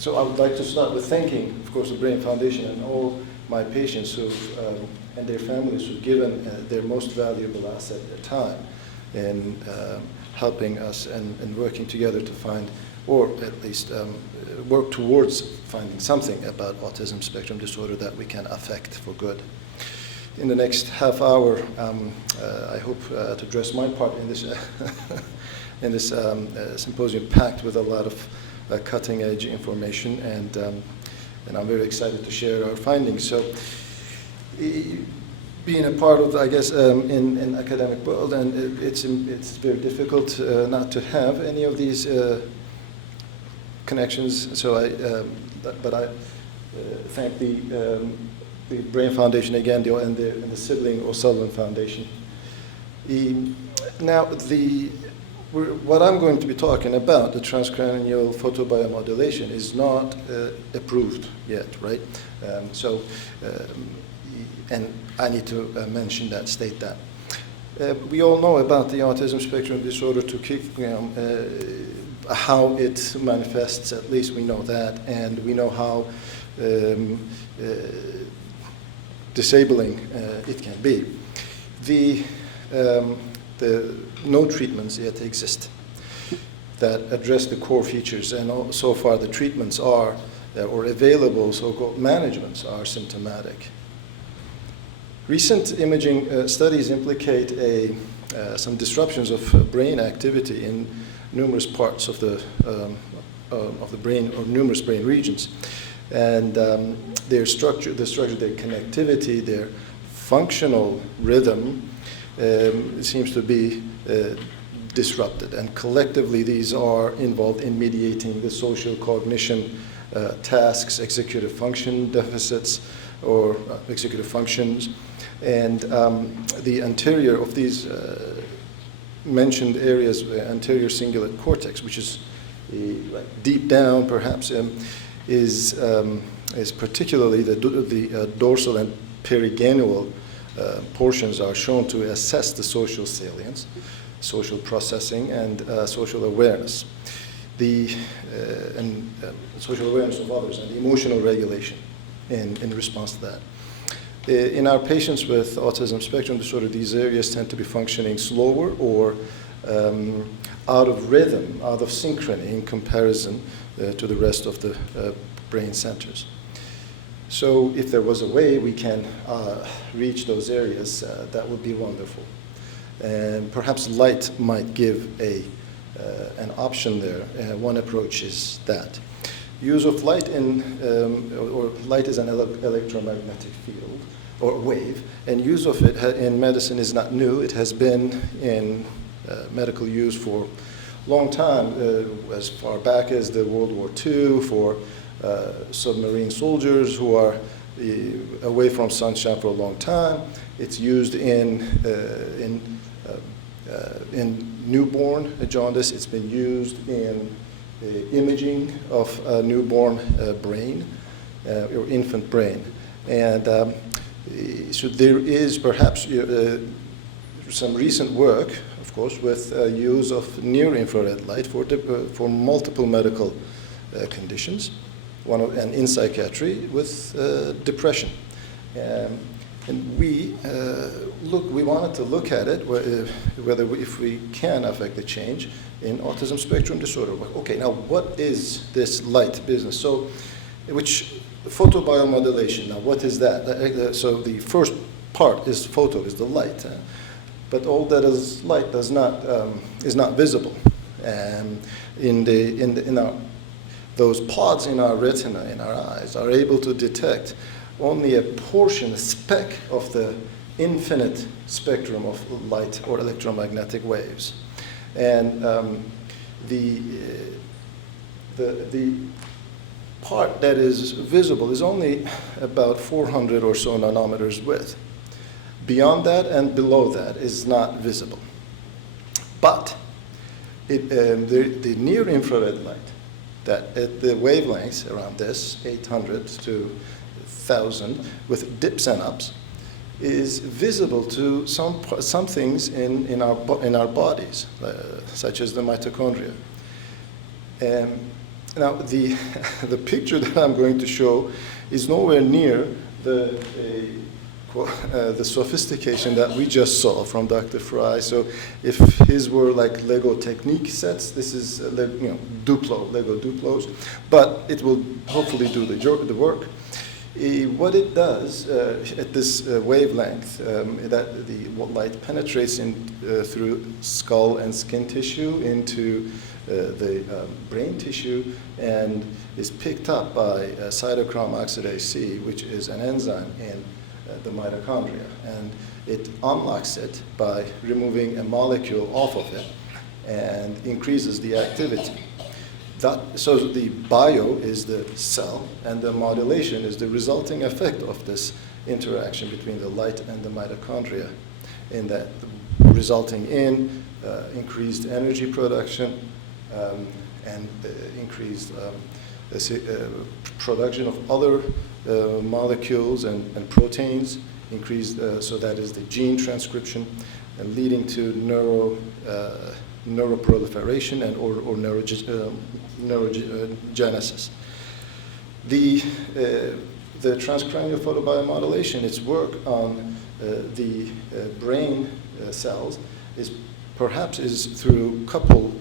So I would like to start with thanking, of course, the Brain Foundation and all my patients and their families who've given their most valuable asset, their time, in helping us and working together to find, or at least work towards finding something about autism spectrum disorder that we can affect for good. In the next half hour, I hope to address my part in this in this symposium packed with a lot of cutting-edge information, and I'm very excited to share our findings. So, being a part of, I guess, in academic world, and it's very difficult not to have any of these connections. So but I thank the Brain Foundation again, and the sibling O'Sullivan Foundation. Now, what I'm going to be talking about, the transcranial photobiomodulation, is not approved yet, right? And I need to mention that, state that. We all know about the autism spectrum disorder, how it manifests, at least we know that, and we know how disabling it can be. No treatments yet exist that address the core features, and so far the treatments or available so-called managements are symptomatic. Recent imaging studies implicate some disruptions of brain activity in numerous parts of the brain, or numerous brain regions, and their structure, their connectivity, their functional rhythm seems to be disrupted, and collectively these are involved in mediating the social cognition tasks, executive function deficits, or executive functions, and the anterior of these mentioned areas, anterior cingulate cortex, which is deep down perhaps, is particularly the dorsal and perigenual portions are shown to assess the social salience, social processing, and social awareness. Social awareness of others, and the emotional regulation in response to that. In our patients with autism spectrum disorder, these areas tend to be functioning slower or out of rhythm, out of synchrony in comparison to the rest of the brain centers. So if there was a way we can reach those areas, that would be wonderful. And perhaps light might give an option there. One approach is that. Use of light or light is an electromagnetic field or wave, and use of it in medicine is not new. It has been in medical use for a long time, as far back as the World War II, for submarine soldiers who are away from sunshine for a long time. It's used in newborn jaundice. It's been used in imaging of a newborn brain or infant brain, and so there is perhaps some recent work, of course, with use of near-infrared light for multiple medical conditions, and in psychiatry with depression. And we wanted to look at it, if we can affect the change in autism spectrum disorder. Okay, now what is this light business? So, which photobiomodulation, now what is that? So the first part is is the light, but all that is light is not visible. Those pods in our retina, in our eyes, are able to detect only a portion, a speck of the infinite spectrum of light or electromagnetic waves. And the part that is visible is only about 400 or so nanometers width. Beyond that and below that is not visible. But the near-infrared light, that at the wavelengths around this, 800 to 1,000, with dips and ups, is visible to some things in our bodies, such as the mitochondria. Now, the, the picture that I'm going to show is nowhere near the sophistication that we just saw from Dr. Fry. So if his were like Lego Technique sets, this is Lego Duplos, but it will hopefully do the work. What it does at this wavelength, that the light penetrates through skull and skin tissue into the brain tissue and is picked up by cytochrome oxidase C, which is an enzyme in the mitochondria, and it unlocks it by removing a molecule off of it and increases the activity. So the bio is the cell, and the modulation is the resulting effect of this interaction between the light and the mitochondria, in that resulting in increased energy production and increased production of other molecules and proteins, increased, so that is the gene transcription, and leading to neuroproliferation and or neurogenesis. The transcranial photobiomodulation, its work on the brain cells is through a couple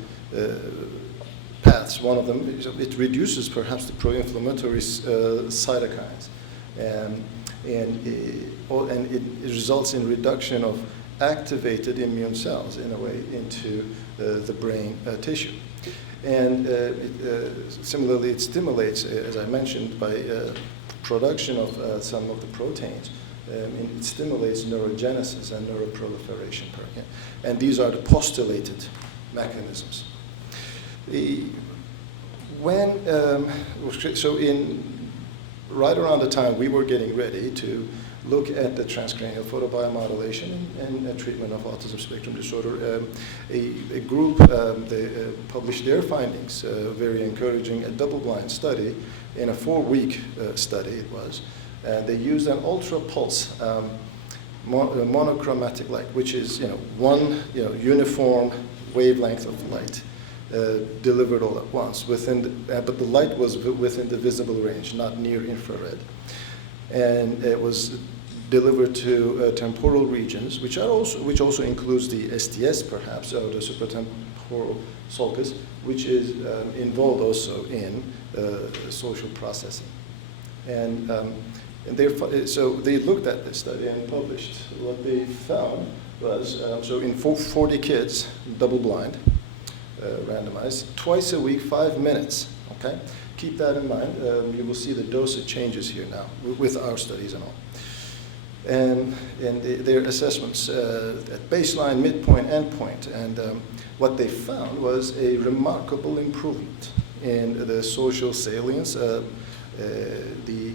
paths. One of them, it reduces perhaps the pro-inflammatory cytokines, and it results in reduction of activated immune cells in a way into the brain tissue. And similarly, it stimulates, as I mentioned, by production of some of the proteins. It stimulates neurogenesis and neuroproliferation. And these are the postulated mechanisms. Right around the time we were getting ready to look at the transcranial photobiomodulation and treatment of autism spectrum disorder, a group they published their findings, very encouraging, a double-blind study in a 4-week study it was. They used an ultra pulse monochromatic light, which is one uniform wavelength of light delivered all at once but the light was within the visible range, not near infrared. And it was delivered to temporal regions, which also includes the STS, perhaps, or the supratemporal sulcus, which is involved also in social processing. And so they looked at this study and published. What they found was, so in 40 kids, double-blind, randomized, twice a week, 5 minutes, okay? Keep that in mind. You will see the dosage changes here now with our studies and all. And their assessments at baseline, midpoint, endpoint. And what they found was a remarkable improvement in the social salience, the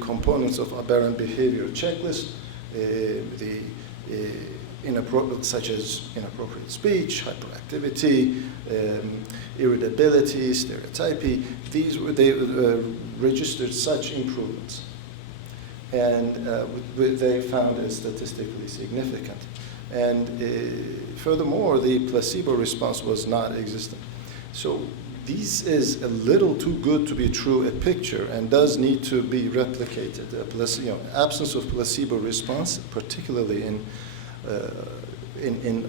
components of aberrant behavior checklist, such as inappropriate speech, hyperactivity, irritability, stereotypy. They registered such improvements, and they found it statistically significant. And furthermore, the placebo response was not existent. So this is a little too good to be true a picture, and does need to be replicated. Absence of placebo response, particularly in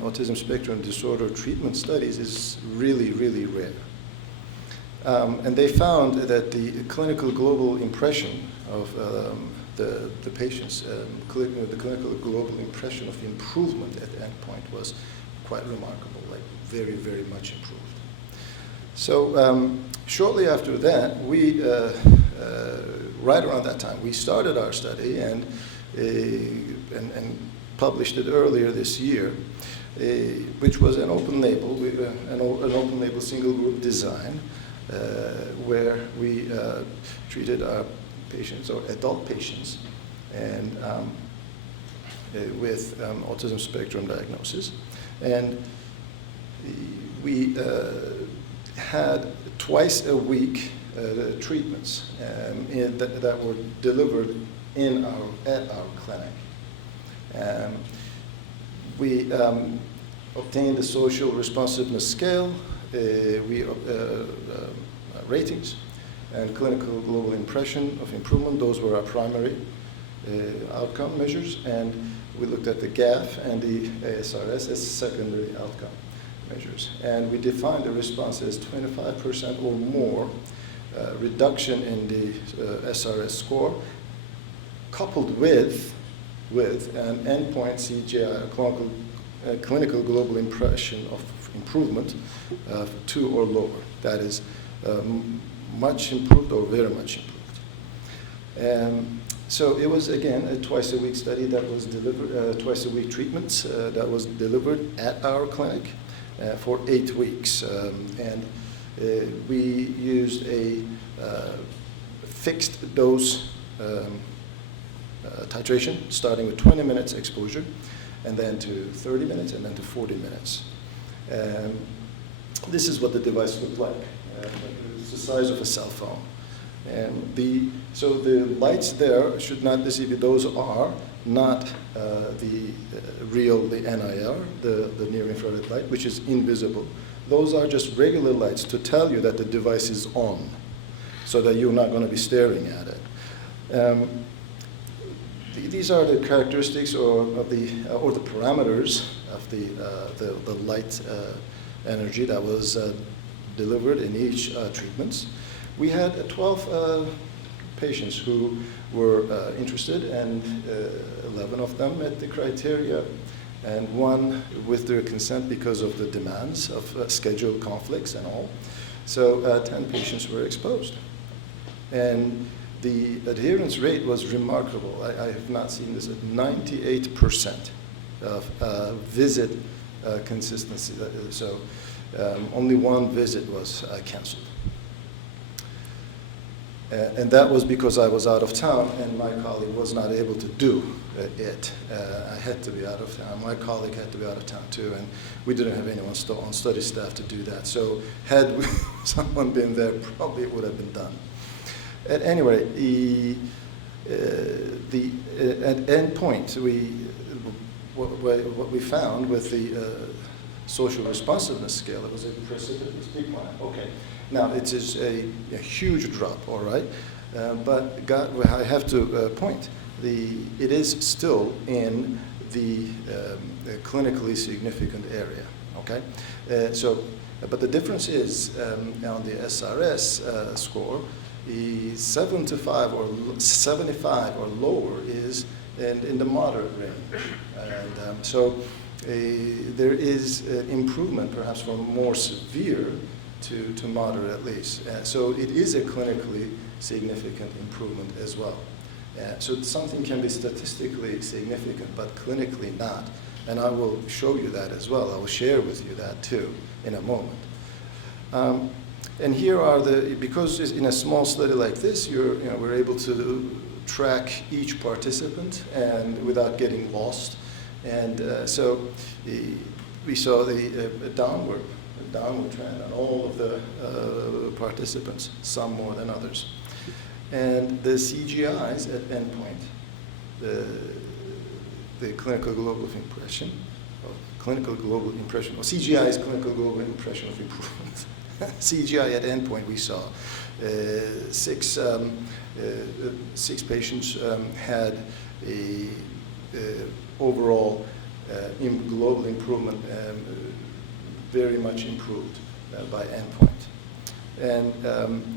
autism spectrum disorder treatment studies, is really, really rare. And they found that the clinical global impression of the patients, the clinical global impression of improvement at the endpoint was quite remarkable, like very, very much improved. So shortly after that, we, right around that time, we started our study and published it earlier this year, which was an open label, an open label single group design, where we treated our patients, or adult patients, and with autism spectrum diagnosis. And we had twice a week treatments that were delivered at our clinic. We obtained the social responsiveness scale, ratings and clinical global impression of improvement. Those were our primary outcome measures, and we looked at the GAF and the ASRS as secondary outcome measures. And we defined the response as 25% or more reduction in the SRS score, coupled with an endpoint CGI, clinical global impression of improvement of 2 or lower. That is much improved or very much improved. So it was, again, a twice-a-week study that was delivered, twice-a-week treatments that was delivered at our clinic for 8 weeks. We used a fixed dose titration, starting with 20 minutes exposure, and then to 30 minutes, and then to 40 minutes. This is what the device looked like. It's the size of a cell phone. And so the lights there should not deceive you. Those are not the NIR, the near-infrared light, which is invisible. Those are just regular lights to tell you that the device is on, so that you're not going to be staring at it. These are the characteristics or the parameters of the light energy that was delivered in each treatments. We had 12 patients who were interested, and 11 of them met the criteria, and 1 with their consent because of the demands of schedule conflicts and all. So 10 patients were exposed. And the adherence rate was remarkable. I have not seen this at 98% of visit consistency. So only 1 visit was canceled. And that was because I was out of town and my colleague was not able to do it. I had to be out of town. My colleague had to be out of town too, and we didn't have anyone on study staff to do that. So had someone been there, probably it would have been done. At any rate, at endpoint, what we found with the social responsiveness scale, it was a precipitous decline. Okay. Now, it is a huge drop, all right, but I have to point, it is still in the clinically significant area, okay? But the difference is on the SRS score, the 75 or lower is in the moderate range. And so there is improvement, perhaps from more severe to moderate at least. So it is a clinically significant improvement as well. So something can be statistically significant, but clinically not. And I will show you that as well. I will share with you that too in a moment. And here are because in a small study like this, we're able to track each participant and without getting lost. And so we saw the downward trend on all of the participants, some more than others. And the CGIs at endpoint, the clinical global impression, CGI is clinical global impression of improvement. CGI at endpoint, we saw 6 patients had a overall global improvement, very much improved by endpoint. And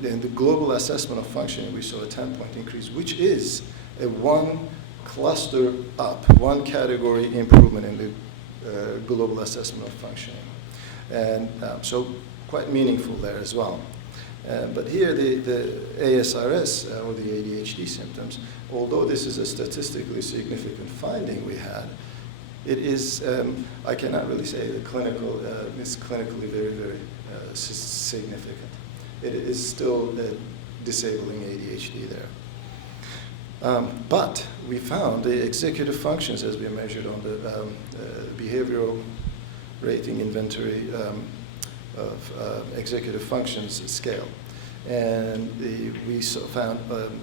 in the global assessment of functioning, we saw a 10-point increase, which is a 1 cluster up, 1 category improvement in the global assessment of functioning. And so quite meaningful there as well. But here the ASRS, or the ADHD symptoms, although this is a statistically significant finding we had, it is, I cannot really say the clinical, it's clinically very, very significant. It is still disabling ADHD there. But we found the executive functions as we measured on the behavioral rating inventory of executive functions scale. And we found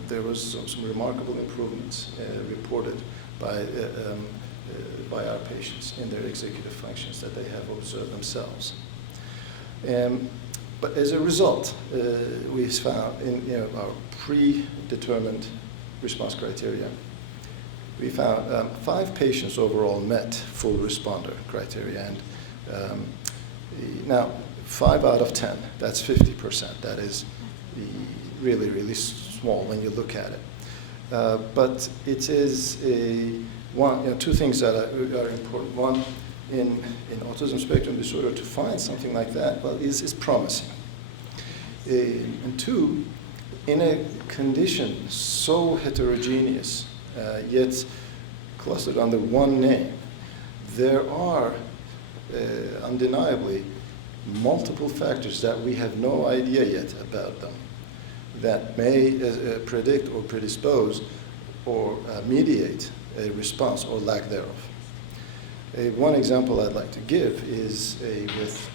there was some remarkable improvements reported by our patients in their executive functions that they have observed themselves. But as a result, we found in our predetermined response criteria, we found 5 patients overall met full responder criteria. And now, 5 out of 10, that's 50%. That is really, really small when you look at it. But it is two things that are important. One, in autism spectrum disorder, to find something like that, well, is promising. And two, in a condition so heterogeneous, yet clustered under one name, there are undeniably multiple factors that we have no idea yet about them that may predict or predispose or mediate a response or lack thereof. One example I'd like to give is with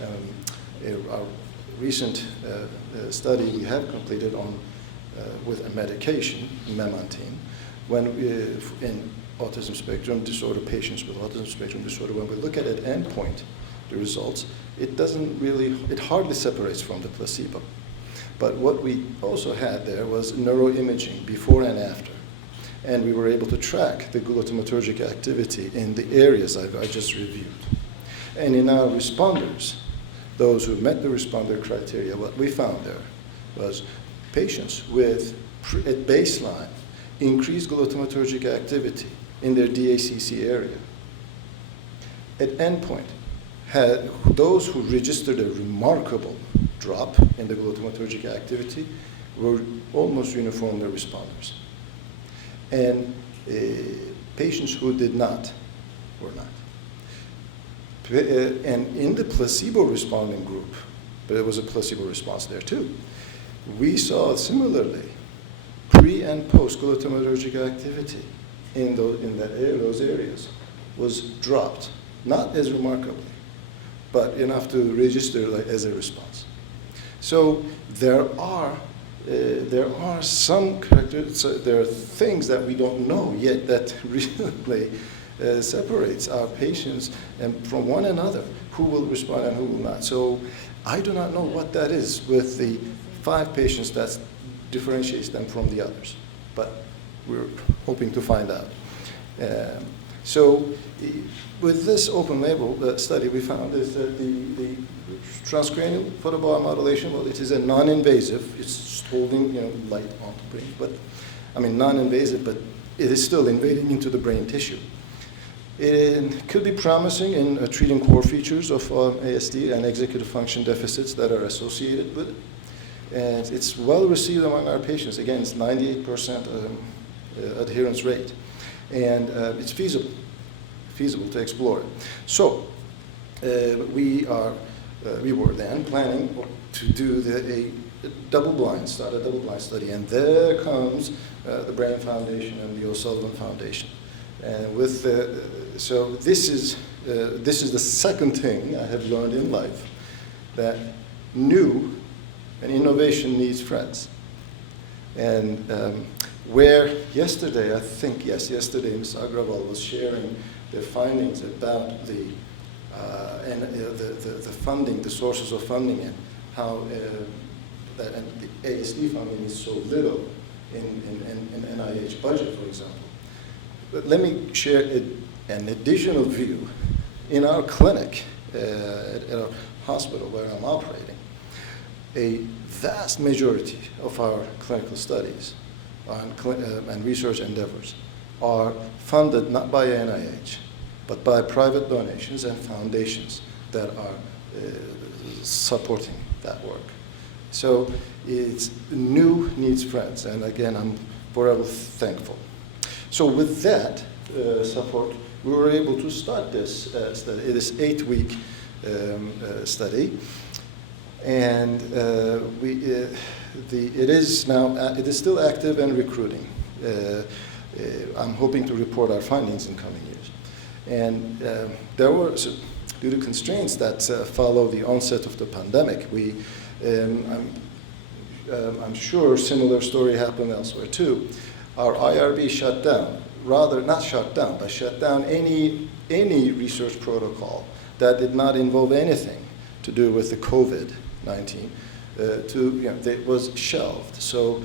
our recent study we have completed on with a medication, memantine, when in autism spectrum disorder patients with autism spectrum disorder, when we look at it endpoint, the results, it hardly separates from the placebo. But what we also had there was neuroimaging before and after. And we were able to track the glutamatergic activity in the areas I just reviewed. And in our responders, those who met the responder criteria, what we found there was patients with, at baseline, increased glutamatergic activity in their DACC area. At endpoint, had those who registered a remarkable drop in the glutamatergic activity were almost uniformly responders. And patients who did not were not. And in the placebo responding group, but it was a placebo response there too, we saw similarly pre and post glutamatergic activity in those areas was dropped, not as remarkably, but enough to register as a response. So there are some characteristics, there are things that we don't know yet that really separates our patients and from one another, who will respond and who will not. So I do not know what that is with the 5 patients that differentiates them from the others, but we're hoping to find out. So with this open label study, we found is that the transcranial photobiomodulation, well, it is a non-invasive, it's holding light on the brain, but I mean non-invasive, but it is still invading into the brain tissue. It could be promising in treating core features of ASD and executive function deficits that are associated with it. And it's well received among our patients. Again, it's 98% adherence rate. And it's feasible to explore it. So we were then planning to do a double-blind study. And there comes the Brain Foundation and the O'Sullivan Foundation. And so this is the second thing I have learned in life, that new and innovation needs friends. And where yesterday, yesterday Ms. Agrawal was sharing the findings about the funding, the sources of funding, and how the ASD funding is so little in NIH budget, for example. But let me share an additional view. In our clinic, at our hospital where I'm operating, a vast majority of our clinical studies and research endeavors are funded not by NIH, but by private donations and foundations that are supporting that work. So it's new needs friends, and again, I'm forever thankful. So with that support, we were able to start this study. It is 8-week study, and it is still active and recruiting. I'm hoping to report our findings in coming years. And there were, due to constraints that follow the onset of the pandemic, I'm sure similar story happened elsewhere too. Our IRB shut down, rather not shut down, but shut down any research protocol that did not involve anything to do with the COVID-19, it was shelved. So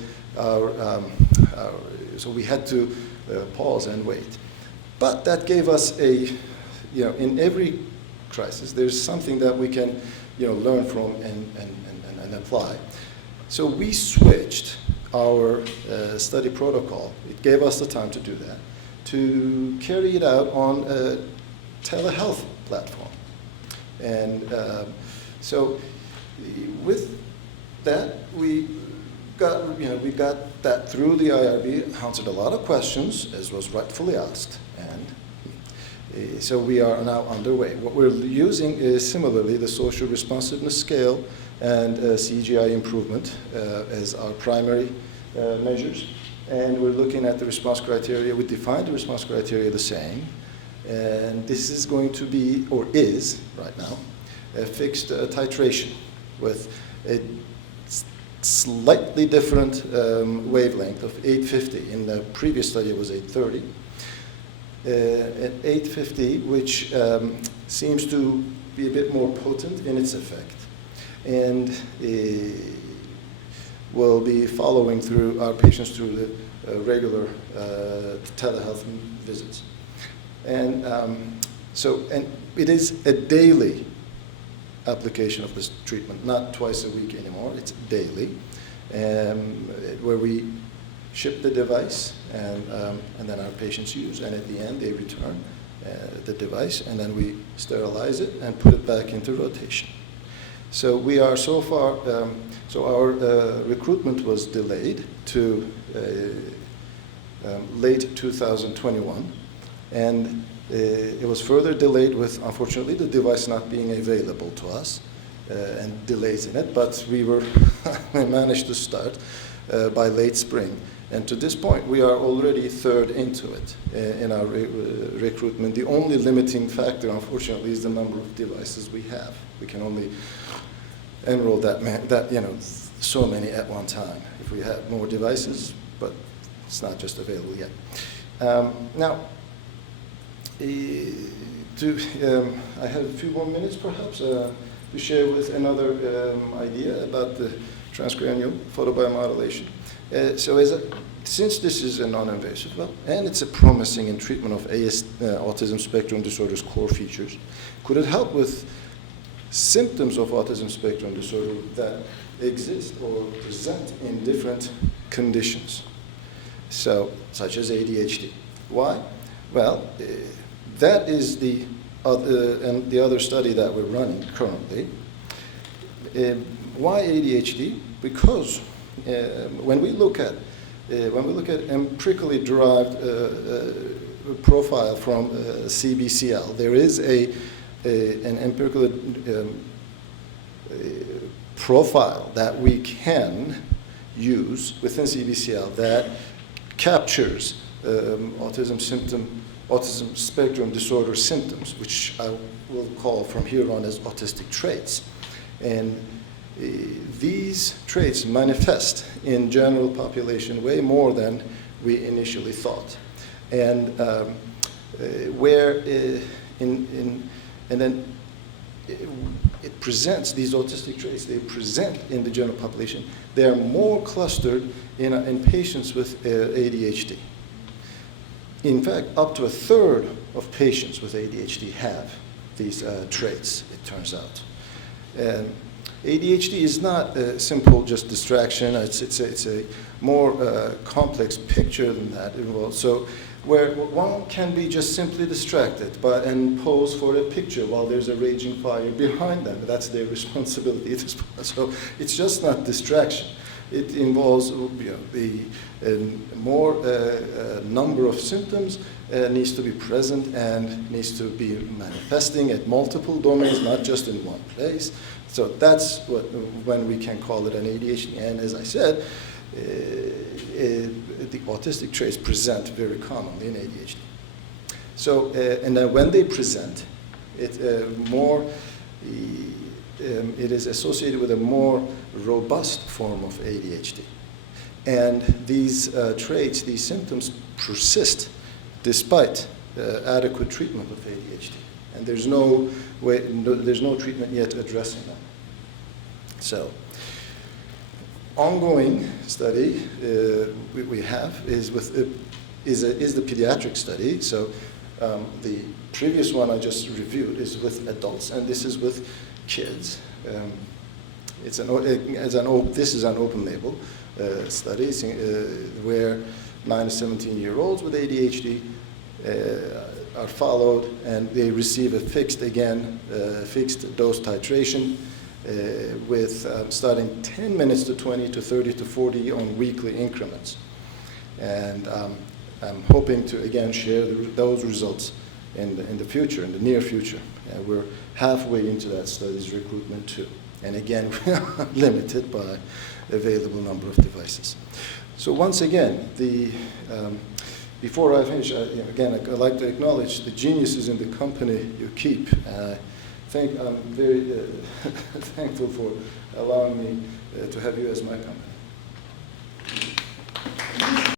so we had to pause and wait. But that gave us in every crisis, there's something that we can, learn from and apply. So we switched our study protocol. It gave us the time to do that, to carry it out on a telehealth platform. And so with that, we got that through the IRB, answered a lot of questions, as was rightfully asked, and so we are now underway. What we're using is similarly the social responsiveness scale and CGI improvement as our primary measures. And we're looking at the response criteria. We defined the response criteria the same. And this is going to be, or is right now, a fixed titration with a slightly different wavelength of 850. In the previous study, it was 830. At 850, which seems to be a bit more potent in its effect. And we'll be following through our patients through the regular telehealth visits. And and it is a daily application of this treatment, not twice a week anymore. It's daily, where we ship the device and then our patients use, and at the end they return the device, and then we sterilize it and put it back into rotation. So we are so far, so our recruitment was delayed to late 2021, and it was further delayed with, unfortunately, the device not being available to us and delays in it, but we managed to start by late spring. And to this point, we are already third into it in our recruitment. The only limiting factor, unfortunately, is the number of devices we have. We can only enroll so many at one time. If we have more devices, but it's not just available yet. Now, I have a few more minutes, perhaps, to share with another idea about the transcranial photobiomodulation. Since this is a non-invasive, and it's a promising in treatment of autism spectrum disorder's core features, could it help with symptoms of autism spectrum disorder that exist or present in different conditions, such as ADHD? Why? Well, that is the other study that we're running currently. Why ADHD? Because when we look at empirically derived profile from CBCL, there is an empirical profile that we can use within CBCL that captures autism spectrum disorder symptoms, which I will call from here on as autistic traits. And these traits manifest in general population way more than we initially thought. And and then it presents these autistic traits. They present in the general population. They are more clustered in patients with ADHD. In fact, up to a third of patients with ADHD have these traits, it turns out. And ADHD is not a simple just distraction. It's a more complex picture than that involved. So where one can be just simply distracted and pose for a picture while there's a raging fire behind them. That's their responsibility at this point. So it's just not distraction. It involves the more number of symptoms needs to be present and needs to be manifesting at multiple domains, not just in one place. So that's when we can call it an ADHD. And as I said, the autistic traits present very commonly in ADHD. So, and then when they present, it is associated with a more robust form of ADHD. And these traits, these symptoms persist despite adequate treatment of ADHD. And there's no treatment yet addressing that. So, ongoing study we have is the pediatric study. So the previous one I just reviewed is with adults, and this is with kids. This is an open label study where 9 to 17-year-olds with ADHD are followed, and they receive a fixed dose titration with starting 10 minutes to 20 to 30 to 40 on weekly increments. And I'm hoping to again share those results in the future, in the near future. We're halfway into that study's recruitment too. And again, we are limited by available number of devices. So once again, before I finish, I'd like to acknowledge the geniuses in the company you keep. I'm very thankful for allowing me to have you as my company.